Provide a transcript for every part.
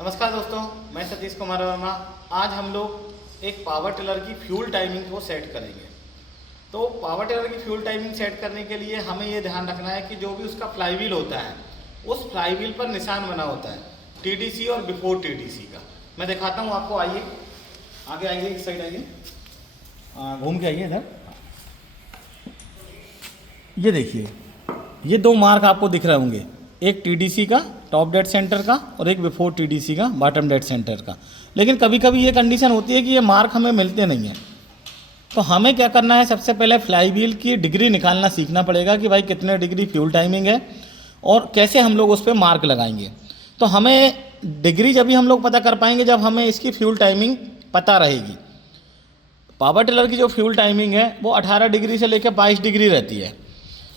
नमस्कार दोस्तों, मैं सतीश कुमार वर्मा। आज हम लोग एक पावर टिलर की फ्यूल टाइमिंग को सेट करेंगे। तो पावर टिलर की फ्यूल टाइमिंग सेट करने के लिए हमें ये ध्यान रखना है कि जो भी उसका फ्लाईव्हील होता है उस फ्लाईव्हील पर निशान बना होता है टीडीसी और बिफोर टीडीसी का। मैं दिखाता हूँ आपको। आइए आगे आइए, इस साइड आइए, घूम के आइए इधर। ये देखिए, ये दो मार्क आपको दिख रहे होंगे, एक टीडीसी का टॉप डेड सेंटर का और एक बिफोर टीडीसी का बॉटम डेड सेंटर का। लेकिन कभी कभी ये कंडीशन होती है कि ये मार्क हमें मिलते नहीं हैं। तो हमें क्या करना है, सबसे पहले फ्लाईव्हील की डिग्री निकालना सीखना पड़ेगा कि भाई कितने डिग्री फ्यूल टाइमिंग है और कैसे हम लोग उस पर मार्क लगाएंगे। तो हमें डिग्री जब भी हम लोग पता कर पाएंगे जब हमें इसकी फ्यूल टाइमिंग पता रहेगी। पावर टिलर की जो फ्यूल टाइमिंग है वो 18 डिग्री से लेकर 22 डिग्री रहती है।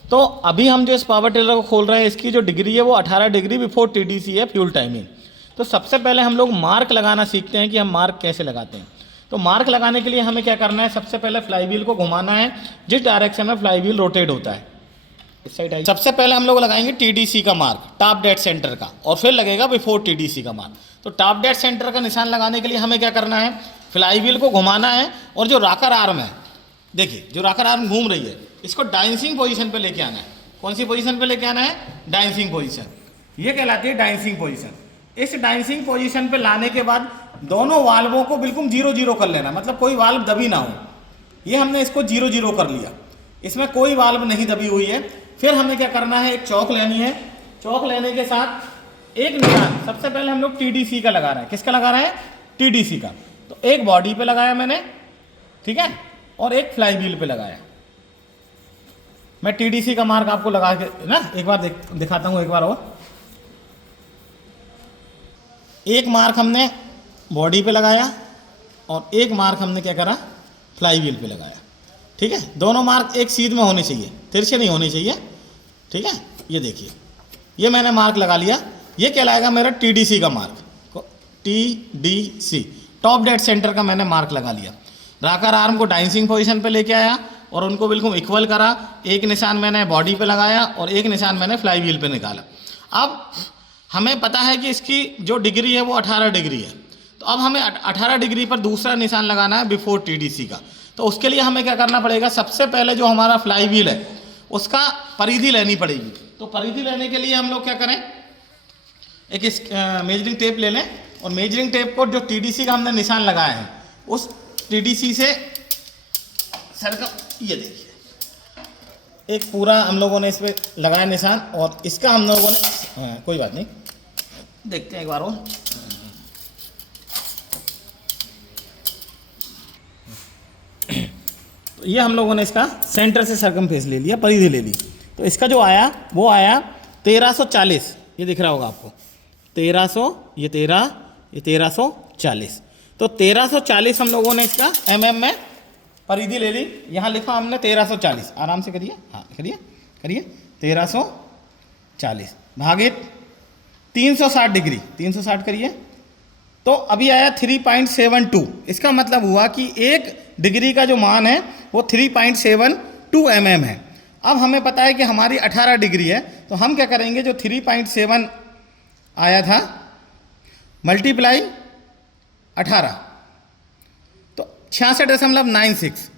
तो अभी हम जो इस पावर टिलर को खोल रहे हैं, इसकी जो डिग्री है वो 18 डिग्री बिफोर टीडीसी है फ्यूल टाइमिंग। तो सबसे पहले हम लोग मार्क लगाना सीखते हैं कि हम मार्क कैसे लगाते हैं। तो मार्क लगाने के लिए हमें क्या करना है, सबसे पहले फ्लाईव्हील को घुमाना है जिस डायरेक्शन में फ्लाईव्हील रोटेट होता है। इस साइड आइए। सबसे पहले हम लोग लगाएंगे टीडीसी का मार्क, टॉप डेड सेंटर का, और फिर लगेगा बिफोर टीडीसी का मार्क। तो टॉप डेड सेंटर का निशान लगाने के लिए हमें क्या करना है, फ्लाईव्हील को घुमाना है और जो रॉकर आर्म है, देखिए जो रॉकर आर्म घूम रही है, इसको डांसिंग पोजीशन पे लेके आना है। कौन सी पोजीशन पे लेके आना है? Dancing position. ये कहलाती है डांसिंग पोजीशन। इस डांसिंग पोजीशन पे लाने के बाद दोनों वाल्वों को बिल्कुल 0-0 कर लेना, मतलब कोई वाल्व दबी ना हो। ये हमने इसको 0-0 कर लिया, इसमें कोई वाल्व नहीं दबी हुई है। फिर हमें क्या करना है, एक चौक लेनी है। चौक लेने के साथ एक निशान सबसे पहले हम लोग टीडीसी का लगा रहे हैं। किसका लगा रहे हैं? टीडीसी का। तो एक बॉडी पे लगाया मैंने, ठीक है, और एक फ्लाईव्हील पे लगाया। मैं टीडीसी का मार्क आपको लगा के ना एक बार दिखाता हूं, एक बार और। एक मार्क हमने बॉडी पे लगाया और एक मार्क हमने क्या करा, फ्लाईव्हील पे लगाया। ठीक है, दोनों मार्क एक सीध में होने चाहिए, तिरछे नहीं होने चाहिए। ठीक है, ये देखिए, ये मैंने मार्क लगा लिया। ये कहलाएगा मेरा टीडीसी का mark. TDC top dead centre का मैंने मार्क लगा लिया। रॉकर आर्म को डांसिंग पोजीशन पे लेके आया और उनको बिल्कुल इक्वल करा। एक निशान मैंने बॉडी पे लगाया और एक निशान मैंने फ्लाईव्हील पे निकाला। अब हमें पता है कि इसकी जो डिग्री है वो 18 डिग्री है। तो अब हमें 18 डिग्री पर दूसरा निशान लगाना है बिफोर टीडीसी का। तो उसके लिए हमें क्या करना पड़ेगा, सबसे पहले जो हमारा फ्लाईव्हील है उसका परिधि लेनी पड़ेगी। तो परिधि लेने के लिए हम लोग क्या करें, एक मेजरिंग टेप ले लें और मेजरिंग टेप को जो टीडीसी का हमने निशान लगाया है उस टीडीसी से सर्कल, ये देखिए एक पूरा हम लोगों ने इस पर लगाया निशान, और इसका हम लोगों ने कोई बात नहीं, देखते हैं एक बार और। तो ये हम लोगों ने इसका सेंटर से सरकमफेरेंस ले लिया, परिधि ले ली। तो इसका जो आया वो आया 1340। ये दिख रहा होगा आपको, 1300, ये 13, ये 1340। तो 1340 हम लोगों ने इसका mm में परिधि ले ली। यहाँ लिखा हमने 1340, आराम से करिए, हाँ करिए करिए, 1340 भागित 360 डिग्री, 360 करिए। तो अभी आया 3.72। इसका मतलब हुआ कि एक डिग्री का जो मान है वो 3.72 mm है। अब हमें पता है कि हमारी 18 डिग्री है, तो हम क्या करेंगे, जो 3.7 आया था मल्टीप्लाई 18, तो 66.96,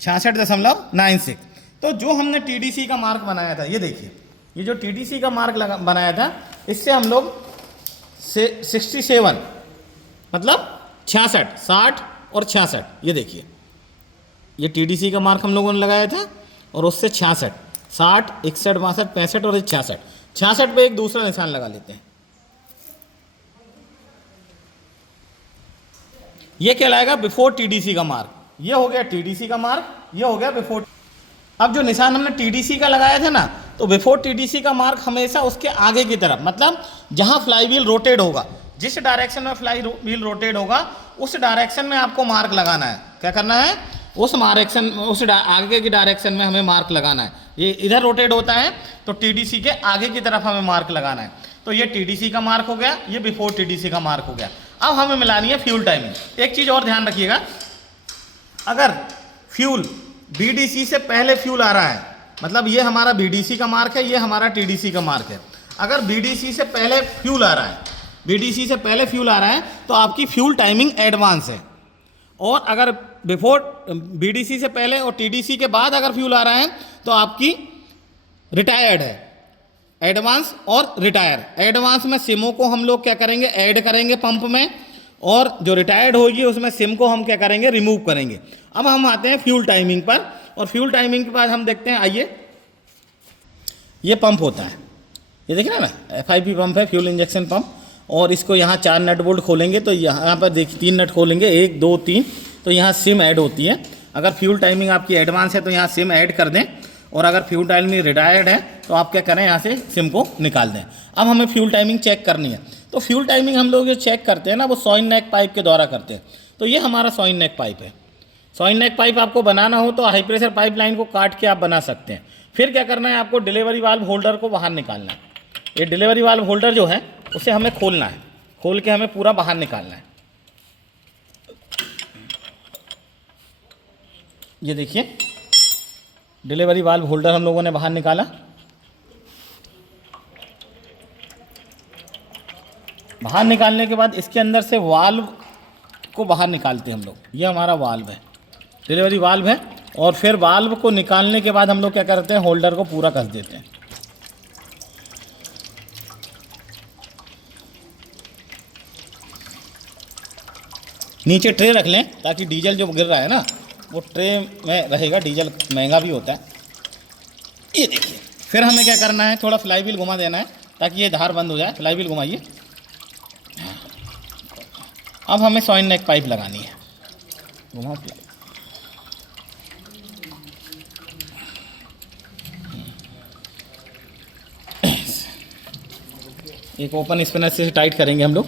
66.96। तो जो हमने टीडीसी का मार्क बनाया था, ये देखिए, ये जो टीडीसी का मार्क बनाया था, इससे हम लोग 67 मतलब 66, 60 और 66, ये देखिए, ये टीडीसी का मार्क हम लोगों ने लगाया था और उससे 66, 60, 61, 62, 65 और 66, 66 पे एक दूसरा निशान लगा लेते हैं। ये कहलाएगा बिफोर टीडीसी का मार्क। ये हो गया टीडीसी का मार्क, ये हो गया बिफोर। अब जो निशान हमने टीडीसी का लगाया था ना, तो बिफोर टीडीसी का मार्क हमेशा उसके आगे की तरफ, मतलब जहां फ्लाईव्हील रोटेट होगा, जिस डायरेक्शन में फ्लाईव्हील रोटेट होगा उस डायरेक्शन में आपको मार्क लगाना है। क्या करना है, उस आगे की डायरेक्शन में हमें मार्क लगाना है। ये इधर रोटेट होता है तो टीडीसी के आगे की तरफ हमें मार्क लगाना है। तो ये टीडीसी का मार्क हो गया, ये बिफोर टीडीसी का मार्क हो गया। अब हमें मिलानी है फ्यूल टाइमिंग। एक चीज़ और ध्यान रखिएगा, अगर फ्यूल बीडीसी से पहले फ्यूल आ रहा है, मतलब ये हमारा बीडीसी का मार्क है, ये हमारा टीडीसी का मार्क है। अगर बीडीसी से पहले फ्यूल आ रहा है, बीडीसी से पहले फ्यूल आ रहा है तो आपकी फ्यूल टाइमिंग एडवांस है, और अगर बिफोर बीडीसी से पहले और टीडीसी के बाद अगर फ्यूल आ रहा है तो आपकी रिटायर्ड है। एडवांस और रिटायर, एडवांस में सिमों को हम लोग क्या करेंगे, ऐड करेंगे पंप में, और जो रिटायर्ड होगी उसमें सिम को हम क्या करेंगे, रिमूव करेंगे। अब हम आते हैं फ्यूल टाइमिंग पर, और फ्यूल टाइमिंग के बाद हम देखते हैं, आइए ये पंप होता है, ये देख रहे हैं ना, FIP पंप है, फ्यूल इंजेक्शन पंप, और इसको यहाँ 4 नट बोल्ट खोलेंगे तो यहाँ पर देखिए 3 नट खोलेंगे, 1 2 3, तो यहाँ सिम ऐड होती है। अगर फ्यूल टाइमिंग आपकी एडवांस है तो यहाँ सिम ऐड कर दें, और अगर फ्यूल टाइमिंग रिटायर्ड है तो आप क्या करें, यहाँ से सिम को निकाल दें। अब हमें फ्यूल टाइमिंग चेक करनी है, तो फ्यूल टाइमिंग हम लोग जो चेक करते हैं ना, वो सॉइन नेक पाइप के द्वारा करते हैं। तो ये हमारा सॉइन नेक पाइप है। सॉइन नेक पाइप आपको बनाना हो तो हाई प्रेशर पाइप लाइन को काट के आप बना सकते हैं। फिर क्या करना है, आपको डिलीवरी वाल्व होल्डर को बाहर निकालना है। ये डिलीवरी वाल्व होल्डर जो है उसे हमें खोलना है, खोल के हमें पूरा बाहर निकालना है। ये देखिए डिलीवरी वाल्व होल्डर हम लोगों ने बाहर निकाला। बाहर निकालने के बाद इसके अंदर से वाल्व को बाहर निकालते हैं हम लोग। ये हमारा वाल्व है, डिलीवरी वाल्व है, और फिर वाल्व को निकालने के बाद हम लोग क्या करते हैं, होल्डर को पूरा कस देते हैं। नीचे ट्रे रख लें ताकि डीजल जो गिर रहा है ना वो ट्रे में रहेगा, डीजल महंगा भी होता है। ये देखिए, फिर हमें क्या करना है, थोड़ा फ्लाई व्हील घुमा देना है ताकि ये धार बंद हो जाए। फ्लाई व्हील घुमाइए। अब हमें सॉइन नेक पाइप लगानी है, घुमाओ फ्लाई। एक ओपन स्पिनर से टाइट करेंगे हम लोग,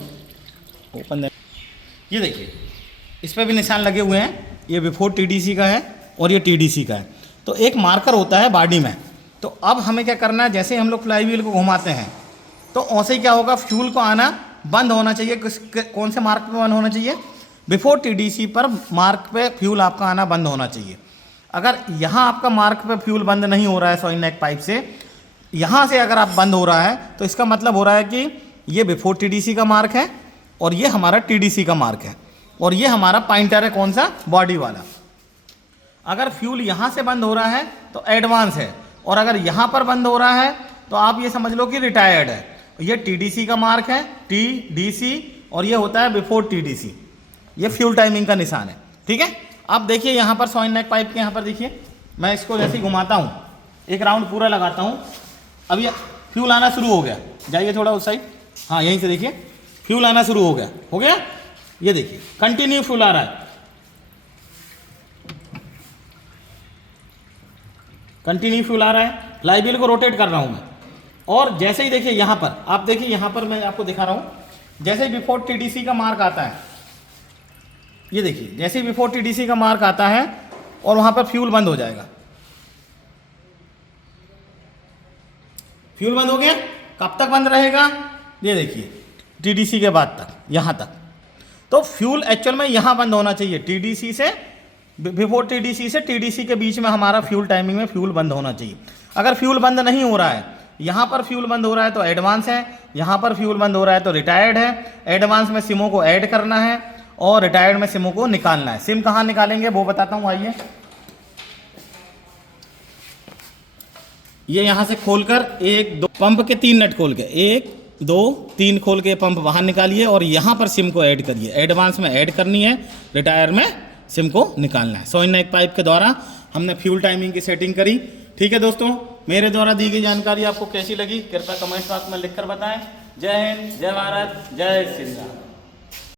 ओपन। ये देखिए इस पर भी निशान लगे हुए हैं, ये बिफोर टीडीसी का है और ये टीडीसी का है। तो एक मार्कर होता है बॉडी में। तो अब हमें क्या करना है, जैसे हम लोग फ्लाई व्हील को घुमाते हैं तो वैसे ही क्या होगा, फ्यूल को आना बंद होना चाहिए। कौन से मार्क पे बंद होना चाहिए, बिफोर टीडीसी पर मार्क पे फ्यूल आपका आना बंद होना चाहिए। अगर यहाँ आपका मार्क पे फ्यूल बंद नहीं हो रहा है सॉइन नेक पाइप से, यहाँ से अगर आप बंद हो रहा है तो इसका मतलब हो रहा है कि ये बिफोर टीडीसी का मार्क है और ये हमारा टीडीसी का मार्क है, और ये हमारा पॉइंटर है कौन सा, बॉडी वाला। अगर फ्यूल यहाँ से बंद हो रहा है तो एडवांस है, और अगर यहाँ पर बंद हो रहा है तो आप ये समझ लो कि रिटायर्ड है। ये टीडीसी का मार्क है, टीडीसी, और ये होता है बिफोर टीडीसी। ये फ्यूल टाइमिंग का निशान है, ठीक है। अब देखिए यहाँ पर सॉइन नेक पाइप के यहाँ पर देखिए, मैं इसको जैसे ही घुमाता हूँ, एक राउंड पूरा लगाता हूँ, अब ये फ्यूल आना शुरू हो गया। जाइए थोड़ा उस साइड, हाँ यहीं से देखिए फ्यूल आना शुरू हो गया, हो गया। ये देखिए कंटिन्यू फ्यूल आ रहा है, कंटिन्यू फ्यूल आ रहा है। फ्लाई व्हील को रोटेट कर रहा हूँ मैं, और जैसे ही देखिए यहाँ पर, आप देखिए यहाँ पर मैं आपको दिखा रहा हूँ, जैसे ही बिफोर टीडीसी का मार्क आता है, ये देखिए जैसे ही बिफोर टीडीसी का मार्क आता है और वहाँ पर फ्यूल बंद हो जाएगा। फ्यूल बंद हो गया, कब तक बंद रहेगा, ये देखिए टीडीसी के बाद तक, यहाँ तक। तो फ्यूल एक्चुअल में यहाँ बंद होना चाहिए, टीडीसी से, बिफोर टीडीसी से टीडीसी के बीच में हमारा फ्यूल टाइमिंग में फ्यूल बंद होना चाहिए। अगर फ्यूल बंद नहीं हो रहा है, यहाँ पर फ्यूल बंद हो रहा है तो एडवांस है, यहाँ पर फ्यूल बंद हो रहा है तो रिटायर्ड है। एडवांस में सिमों को ऐड करना है और रिटायर्ड में सिमों को निकालना है। सिम कहाँ निकालेंगे वो बताता हूँ, आइए। ये यहाँ से खोलकर 1 2 पंप के 3 नट खोल के 1 2 3 खोल के पंप बाहर निकालिए, और यहाँ पर सिम को ऐड करिए। एडवांस में ऐड करनी है, रिटायर में सिम को निकालना है। सॉइन नेक पाइप के द्वारा हमने फ्यूल टाइमिंग की सेटिंग करी। ठीक है दोस्तों, मेरे द्वारा दी गई जानकारी आपको कैसी लगी कृपया कमेंट बॉक्स में लिखकर बताएं। जय हिंद, जय भारत, जय श्री राम।